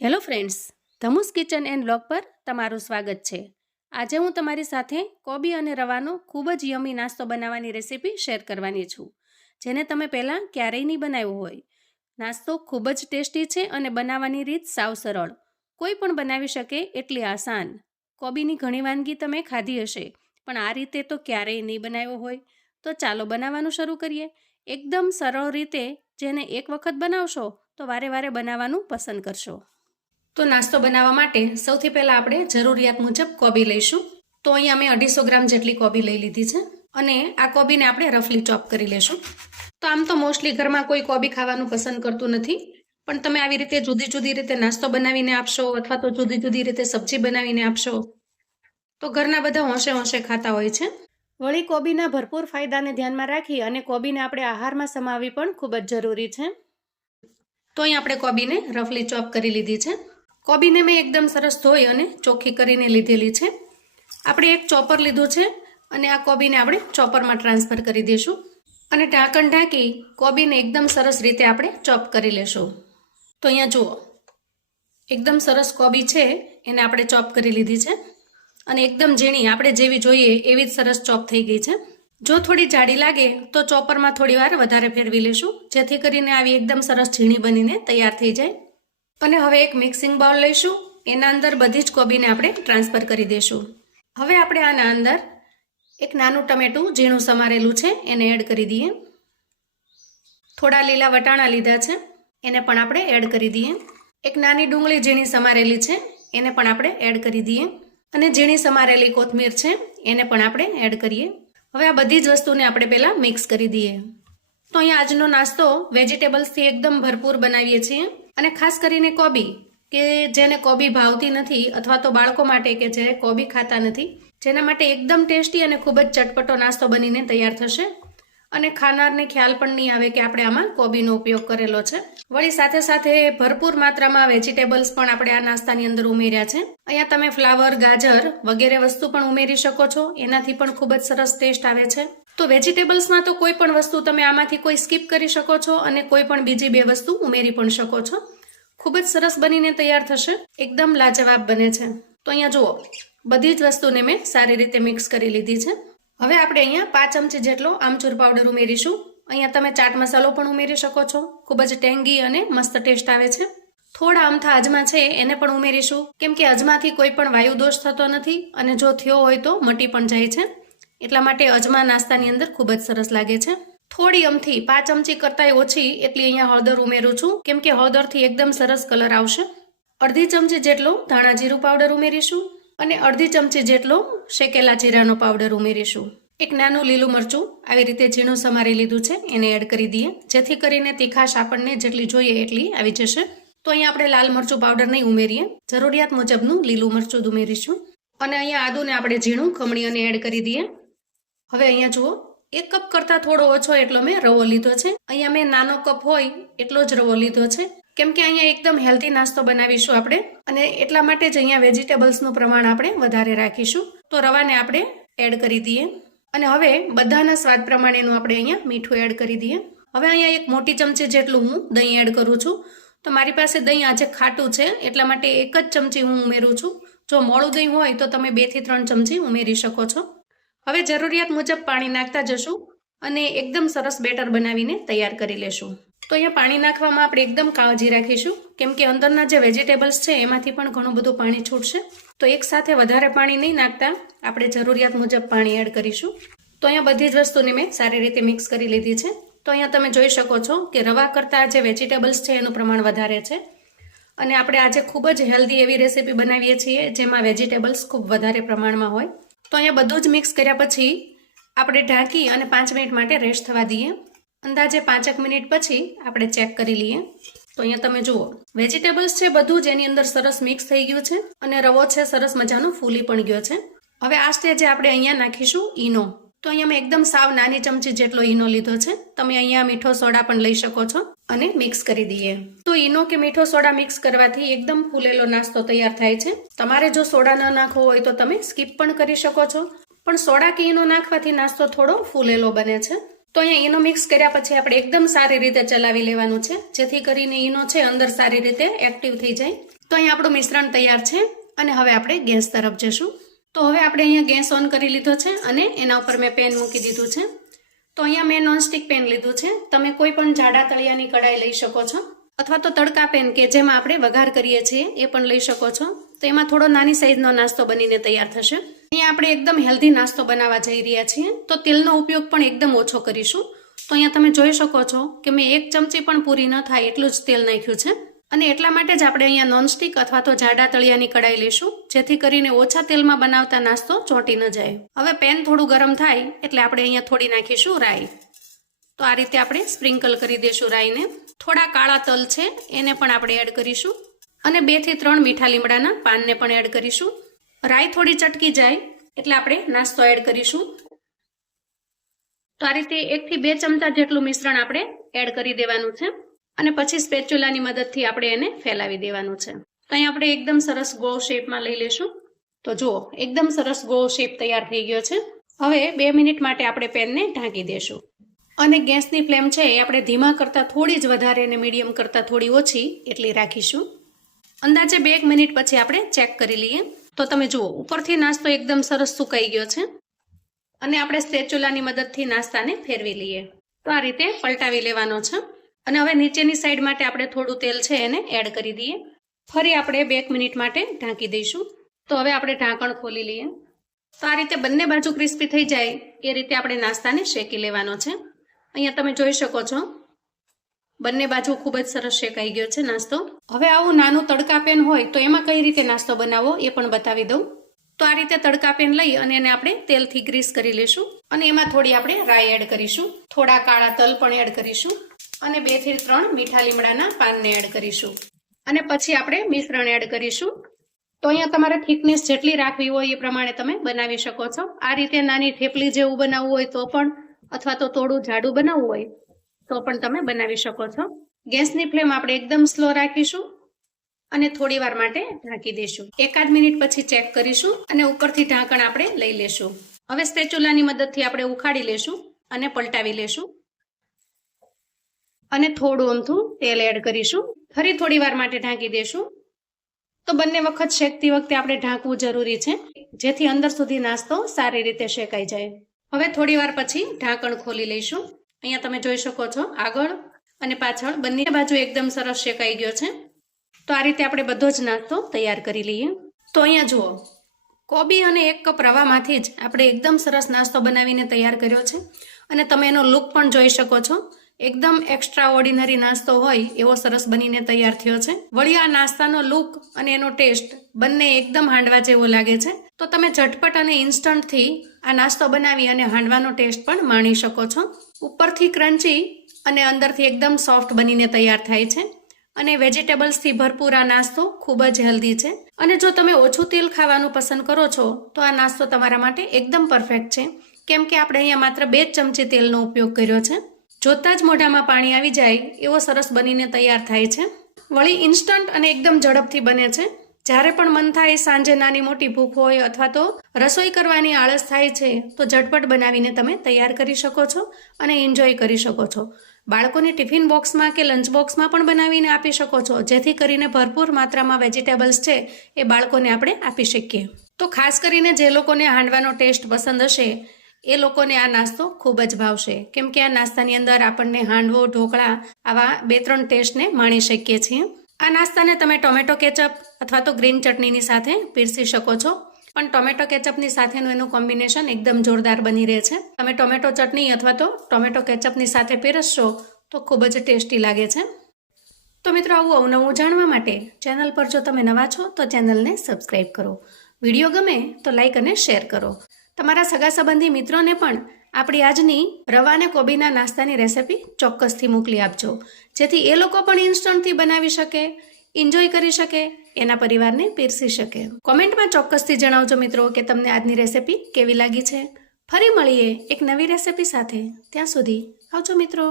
Hello friends, Dhamus kitchen and blog પર તમારું સ્વાગત છે. આજે હું તમારી સાથે કોબી અને રવાનો ખૂબ જ યમી નાસ્તો બનાવવાની રેસીપી શેર કરવાની છું, જેને તમે પહેલાં ક્યારેય નહીં બનાવ્યો હોય. નાસ્તો ખૂબ જ ટેસ્ટી છે અને બનાવવાની રીત સાવ સરળ, કોઈ પણ બનાવી શકે એટલી આસાન. કોબીની ઘણી વાનગી તમે ખાધી હશે, પણ આ રીતે તો ક્યારેય નહીં બનાવ્યો હોય. તો ચાલો બનાવવાનું શરૂ કરીએ. એકદમ સરળ રીતે, જેને એક વખત બનાવશો તો વારે વારે બનાવવાનું પસંદ કરશો. તો નાસ્તો બનાવવા માટે સૌથી પહેલાં આપણે જરૂરિયાત મુજબ કોબી લઈશું. તો અહીંયા મેં 250 ગ્રામ જેટલી કોબી લઈ લીધી છે અને આ કોબીને આપણે રફલી ચોપ કરી લેશું. તો આમ તો મોસ્ટલી ઘરમાં કોઈ કોબી ખાવાનું પસંદ કરતું નથી, પણ તમે આવી રીતે જુદી જુદી રીતે નાસ્તો બનાવીને આપશો અથવા તો જુદી જુદી રીતે સબ્જી બનાવીને આપશો તો ઘરના બધા હોંશે હોંશે ખાતા હોય છે. વળી કોબીના ભરપૂર ફાયદાને ધ્યાનમાં રાખી અને કોબીને આપણે આહારમાં સમાવવી પણ ખૂબ જ જરૂરી છે. તો અહીં આપણે કોબીને રફલી ચોપ કરી લીધી છે. કોબીને મેં એકદમ સરસ ધોઈ અને ચોખ્ખી કરીને લીધેલી છે. આપણે એક ચોપર લીધું છે અને આ કોબીને આપણે ચોપરમાં ટ્રાન્સફર કરી દઈશું અને ઢાંકણ ઢાંકી કોબીને એકદમ સરસ રીતે આપણે ચોપ કરી લેશું. તો અહીંયા જુઓ, એકદમ સરસ કોબી છે એને આપણે ચોપ કરી લીધી છે અને એકદમ ઝીણી, આપણે જેવી જોઈએ એવી જ સરસ ચોપ થઈ ગઈ છે. જો થોડી જાડી લાગે તો ચોપરમાં થોડી વાર વધારે ફેરવી લેશું, જેથી કરીને આવી એકદમ સરસ ઝીણી બનીને તૈયાર થઈ જાય. અને હવે એક મિક્સિંગ બાઉલ લઈશું, એના અંદર બધી જ કોબીને આપણે ટ્રાન્સફર કરી દઈશું. હવે આપણે આના અંદર એક નાનું ટમેટું ઝીણું સમારેલું છે એને એડ કરી દઈએ. થોડા લીલા વટાણા લીધા છે એને પણ આપણે એડ કરી દઈએ. એક નાની ડુંગળી ઝીણી સમારેલી છે એને પણ આપણે એડ કરી દઈએ અને ઝીણી સમારેલી કોથમીર છે એને પણ આપણે એડ કરીએ. હવે આ બધી જ વસ્તુને આપણે પહેલાં મિક્સ કરી દઈએ. તો અહીંયા આજનો નાસ્તો વેજીટેબલ્સથી એકદમ ભરપૂર બનાવીએ છીએ અને ખાસ કરીને કોબી, કે જેને કોબી ભાવતી નથી અથવા તો બાળકો માટે કે જે કોબી ખાતા નથી, જેના માટે એકદમ ટેસ્ટી અને ખૂબ જ ચટપટો નાસ્તો બનીને તૈયાર થશે અને ખાનારને ખ્યાલ પણ નહીં આવે કે આપણે આમાં કોબીનો ઉપયોગ કરેલો છે. વળી સાથે સાથે ભરપૂર માત્રામાં વેજીટેબલ્સ પણ આપણે આ નાસ્તાની અંદર ઉમેર્યા છે. અહીંયા તમે ફ્લાવર, ગાજર વગેરે વસ્તુ પણ ઉમેરી શકો છો, એનાથી પણ ખૂબ જ સરસ ટેસ્ટ આવે છે. તો વેજીટેબલ્સમાં તો કોઈ પણ વસ્તુ તમે આમાંથી કોઈ સ્કીપ કરી શકો છો અને કોઈ પણ બીજી 2 વસ્તુ ઉમેરી પણ શકો છો. ખૂબ જ સરસ બનીને તૈયાર થશે, એકદમ લાજવાબ બને છે. તો અહીંયા જુઓ, બધી જ વસ્તુને મેં સારી રીતે મિક્સ કરી લીધી છે. હવે આપણે અહીંયા 5 ચમચી જેટલો આમચૂર પાવડર ઉમેરીશું. અહીંયા તમે ચાટ મસાલો પણ ઉમેરી શકો છો, ખૂબ જ ટેંગી અને મસ્ત ટેસ્ટ આવે છે. થોડા અમથા અજમા છે એને પણ ઉમેરીશું, કેમ કે અજમાથી કોઈ પણ વાયુ દોષ થતો નથી અને જો થયો હોય તો મટી પણ જાય છે, એટલા માટે અજમા નાસ્તાની અંદર ખૂબ જ સરસ લાગે છે. થોડી અમથી 5 ચમચી કરતાંય ઓછી એટલી અહીંયા હળદર ઉમેરું છું, કેમ કે હળદરથી એકદમ સરસ કલર આવશે. અડધી ચમચી જેટલો ધાણા જીરું પાવડર ઉમેરીશું અને અડધી ચમચી જેટલો શેકેલા જીરાનો પાવડર ઉમેરીશું. એક નાનું લીલું મરચું આવી રીતે ઝીણું સમારી લીધું છે એને એડ કરી દઈએ, જેથી કરીને તીખાશ આપણને જેટલી જોઈએ એટલી આવી જશે. તો અહીંયા આપણે લાલ મરચું પાવડર નહીં ઉમેરીએ, જરૂરિયાત મુજબનું લીલું મરચું જ ઉમેરીશું. અને અહીંયા આદુને આપણે ઝીણું ખમણી અને એડ કરી દઈએ. હવે અહીંયા જુઓ, 1 કપ કરતાં થોડો ઓછો એટલો મેં રવો લીધો છે. અહીંયા મેં નાનો કપ હોય એટલો જ રવો લીધો છે, કેમ કે અહીંયા એકદમ હેલ્ધી નાસ્તો બનાવીશું આપણે અને એટલા માટે જ અહીંયા વેજીટેબલ્સનું પ્રમાણ આપણે વધારે રાખીશું. તો રવાને આપણે એડ કરી દઈએ અને હવે બધાના સ્વાદ પ્રમાણેનું આપણે અહીંયા મીઠું એડ કરી દઈએ. હવે અહીંયા 1 મોટી ચમચી જેટલું હું દહીં એડ કરું છું. તો મારી પાસે દહીં આજે ખાટું છે એટલા માટે 1 જ ચમચી હું ઉમેરું છું. જો મોળું દહીં હોય તો તમે 2 થી 3 ચમચી ઉમેરી શકો છો. હવે જરૂરિયાત મુજબ પાણી નાખતા જશું અને એકદમ સરસ બેટર બનાવીને તૈયાર કરી લેશું. તો અહીંયા પાણી નાખવામાં આપણે એકદમ કાળજી રાખીશું, કેમ કે અંદરના જે વેજીટેબલ્સ છે એમાંથી પણ ઘણું બધું પાણી છૂટશે. તો એકસાથે વધારે પાણી નહીં નાખતા આપણે જરૂરિયાત મુજબ પાણી એડ કરીશું. તો અહીંયા બધી જ વસ્તુને મેં સારી રીતે મિક્સ કરી લીધી છે. તો અહીંયા તમે જોઈ શકો છો કે રવા કરતાં જે વેજીટેબલ્સ છે એનું પ્રમાણ વધારે છે અને આપણે આજે ખૂબ જ હેલ્ધી એવી રેસીપી બનાવીએ છીએ જેમાં વેજીટેબલ્સ ખૂબ વધારે પ્રમાણમાં હોય. તો અહીંયા બધું જ મિક્સ કર્યા પછી આપણે ઢાંકી અને 5 મિનિટ માટે રેસ્ટ થવા દઈએ. અંદાજે 5 મિનિટ પછી આપણે ચેક કરી લઈએ. તો અહીંયા તમે જુઓ, વેજીટેબલ્સ છે બધું જ એની અંદર સરસ મિક્સ થઈ ગયું છે અને રવો છે સરસ મજાનો ફૂલી પણ ગયો છે. હવે આ સ્ટેજે આપણે અહીંયા નાખીશું ઈનો. તો અહીંયા મેં એકદમ સાવ નાની ચમચી જેટલો ઈનો લીધો છે. તમે અહીંયા મીઠો સોડા પણ લઈ શકો છો અને મિક્સ કરી દઈએ. તો ઈનો કે મીઠો સોડા મિક્સ કરવાથી એકદમ ફૂલેલો નાસ્તો તૈયાર થાય છે. તમારે જો સોડા ન નાખવો હોય તો તમે સ્કીપ પણ કરી શકો છો, પણ સોડા કે ઈનો નાખવાથી નાસ્તો થોડો ફૂલેલો બને છે. તો અહીંયા ઈનો મિક્સ કર્યા પછી આપણે એકદમ સારી રીતે ચલાવી લેવાનું છે, જેથી કરીને ઈનો છે અંદર સારી રીતે એક્ટિવ થઈ જાય તો અહીંયા આપણું મિશ્રણ તૈયાર છે અને હવે આપણે ગેસ તરફ જઈશું. તો હવે આપણે અહીંયા ગેસ ઓન કરી લીધો છે અને એના ઉપર મેં પેન મૂકી દીધું છે. તો અહીંયા મેં નોનસ્ટિક પેન લીધું છે. તમે કોઈ પણ જાડા તળિયાની કડાઈ લઈ શકો છો અથવા તો તડકા પેન કે જેમાં આપણે વઘાર કરીએ છીએ એ પણ લઈ શકો છો. તો એમાં થોડો નાની સાઈઝનો નાસ્તો બનીને તૈયાર થશે. અહીંયા આપણે એકદમ હેલ્ધી નાસ્તો બનાવવા જઈ રહ્યા છીએ તો તેલનો ઉપયોગ પણ એકદમ ઓછો કરીશું. તો અહીંયા તમે જોઈ શકો છો કે મેં 1 ચમચી પણ પૂરી ન થાય એટલું જ તેલ નાખ્યું છે અને એટલા માટે જ આપણે અહીંયા નોનસ્ટિક અથવા તો જાડા તળિયાની કડાઈ લઈશું જેથી કરીને ઓછા તેલમાં બનાવતા નાસ્તો ચોંટી ન જાય. હવે પેન થોડું ગરમ થાય એટલે આપણે અહીંયા થોડી નાખીશું રાઈ. તો આ રીતે આપણે સ્પ્રિંકલ કરી દઈશું રાઈને. થોડા કાળા તલ છે એને પણ આપણે એડ કરીશું અને 2 થી 3 મીઠા લીમડાના પાનને પણ એડ કરીશું. રાઈ થોડી ચટકી જાય એટલે આપણે નાસ્તો એડ કરીશું. તો આ રીતે 1 થી 2 ચમચા જેટલું મિશ્રણ આપણે એડ કરી દેવાનું છે અને પછી સ્પેચ્યુલાની મદદથી આપણે એને ફેલાવી દેવાનું છે. તો અહીં આપણે એકદમ સરસ ગોળ શેપમાં લઈ લેશું. તો જુઓ એકદમ સરસ ગોળ શેપ તૈયાર થઈ ગયો છે. હવે 2 મિનિટ માટે આપણે પેનને ઢાંકી દેશું અને ગેસની ફ્લેમ છે એ આપણે ધીમા કરતાં થોડી જ વધારે અને મીડિયમ કરતાં થોડી ઓછી એટલી રાખીશું. અંદાજે 2 મિનિટ પછી આપણે ચેક કરી લઈએ. તો તમે જુઓ ઉપરથી નાસ્તો એકદમ સરસ સુકાઈ ગયો છે અને આપણે સ્પેચ્યુલાની મદદથી નાસ્તાને ફેરવી લઈએ. તો આ રીતે પલટાવી લેવાનો છે અને હવે નીચેની સાઈડ માટે આપણે થોડું તેલ છે એને એડ કરી દઈએ. ફરી આપણે 2 મિનિટ માટે ઢાંકી દઈશું. તો હવે આપણે ઢાંકણ ખોલી લઈએ. તો આ રીતે બંને બાજુ ક્રિસ્પી થઈ જાય એ રીતે આપણે નાસ્તાને શેકી લેવાનો છે. અહીંયા તમે જોઈ શકો છો બંને બાજુ ખૂબ જ સરસ શેકાઈ ગયો છે નાસ્તો. હવે આવું નાનું તડકા પેન હોય તો એમાં કઈ રીતે નાસ્તો બનાવવો એ પણ બતાવી દઉં. તો આ રીતે તડકા પેન લઈ અને એને આપણે તેલથી ગ્રીસ કરી લઈશું અને એમાં થોડી આપણે રાઈ એડ કરીશું, થોડા કાળા તલ પણ એડ કરીશું અને 2 થી 3 મીઠા લીમડાના પાનને એડ કરીશું અને પછી આપણે મિશ્રણ એડ કરીશું. તો અહીંયા તમારે થિકનેસ જેટલી રાખવી હોય એ પ્રમાણે તમે બનાવી શકો છો. આ રીતે નાની થેપલી જેવું બનાવવું હોય તો પણ અથવા તો થોડું જાડું બનાવવું હોય તો પણ તમે બનાવી શકો છો. ગેસની ફ્લેમ આપણે એકદમ સ્લો રાખીશું અને થોડી વાર માટે ઢાંકી દઈશું. 1 મિનિટ પછી ચેક કરીશું અને ઉપરથી ઢાંકણ આપણે લઈ લેશું. હવે સ્પેચ્યુલાની મદદથી આપણે ઉખાડી લેશું અને પલટાવી લેશું અને થોડું અમથું તેલ એડ કરીશું. ફરી થોડી વાર માટે ઢાંકી દેશું. તો બંને વખત શેકતી વખતે આપણે ઢાંકવું જરૂરી છે જેથી અંદર સુધી નાસ્તો સારી રીતે શેકાઈ જાય. હવે થોડી વાર પછી ઢાંકણ ખોલી લઈશું. અહીંયા તમે જોઈ શકો છો આગળ અને પાછળ બંને બાજુ એકદમ સરસ શેકાઈ ગયો છે. તો આ રીતે આપણે બધો જ નાસ્તો તૈયાર કરી લઈએ. તો અહીંયા જુઓ કોબી અને 1 કપ રવામાંથી જ આપણે એકદમ સરસ નાસ્તો બનાવીને તૈયાર કર્યો છે અને તમે એનો લુક પણ જોઈ શકો છો. એકદમ એક્સ્ટ્રા ઓર્ડિનરી નાસ્તો હોય એવો સરસ બનીને તૈયાર થયો છે. વળી આ નાસ્તાનો લુક અને એનો ટેસ્ટ બંને એકદમ હાંડવા જેવો લાગે છે. તો તમે ઝટપટ અને ઇન્સ્ટન્ટથી આ નાસ્તો બનાવી અને હાંડવાનો ટેસ્ટ પણ માણી શકો છો. ઉપરથી ક્રન્ચી અને અંદરથી એકદમ સોફ્ટ બનીને તૈયાર થાય છે અને વેજીટેબલ્સથી ભરપૂર આ નાસ્તો ખૂબ જ હેલ્ધી છે. અને જો તમે ઓછું તેલ ખાવાનું પસંદ કરો છો તો આ નાસ્તો તમારા માટે એકદમ પરફેક્ટ છે કેમ કે આપણે અહીંયા માત્ર 2 ચમચી તેલનો ઉપયોગ કર્યો છે. જોતાં જ મોઢામાં પાણી આવી જાય એવો સરસ બનીને તૈયાર થાય છે. વળી ઇન્સ્ટન્ટ અને એકદમ ઝડપથી બને છે. જ્યારે પણ મન થાય સાંજે નાની મોટી ભૂખ હોય અથવા તો રસોઈ કરવાની આળસ થાય છે તો ઝટપટ બનાવીને તમે તૈયાર કરી શકો છો અને એન્જોય કરી શકો છો. બાળકોની ટિફિન બોક્સમાં કે લંચ બોક્સમાં પણ બનાવીને આપી શકો છો જેથી કરીને ભરપૂર માત્રામાં વેજીટેબલ્સ છે એ બાળકોને આપણે આપી શકીએ. તો ખાસ કરીને જે લોકોને હાંડવાનો ટેસ્ટ પસંદ હશે એ લોકોને આ નાસ્તો ખૂબ જ ભાવશે કેમ કે આ નાસ્તાની અંદર આપણને હાંડવો, ઢોકળા આવા 2-3 ટેસ્ટને માણી શકીએ છીએ. આ નાસ્તાને તમે ટોમેટો કેચઅપ અથવા તો ગ્રીન ચટણીની સાથે પીરસી શકો છો પણ ટોમેટો કેચઅપની સાથેનું એનું કોમ્બિનેશન એકદમ જોરદાર બની રહે છે. તમે ટોમેટો ચટણી અથવા તો ટોમેટો કેચઅપની સાથે પીરસશો તો ખૂબ જ ટેસ્ટી લાગે છે. તો મિત્રો આવું અવનવું જાણવા માટે ચેનલ પર જો તમે નવા છો તો ચેનલને સબસ્ક્રાઈબ કરો. વિડીયો ગમે તો લાઈક અને શેર કરો. તમારા સગા સંબંધી મિત્રોને પણ આપણી આજની રવા અને કોબીના નાસ્તાની રેસિપી ચોક્કસથી મોકલી આપજો જેથી એ લોકો પણ ઇન્સ્ટન્ટથી બનાવી શકે, એન્જોય કરી શકે, એના પરિવારને પીરસી શકે. કોમેન્ટમાં ચોક્કસથી જણાવજો મિત્રો કે તમને આજની રેસિપી કેવી લાગી છે. ફરી મળીએ એક નવી રેસિપી સાથે. ત્યાં સુધી આવજો મિત્રો.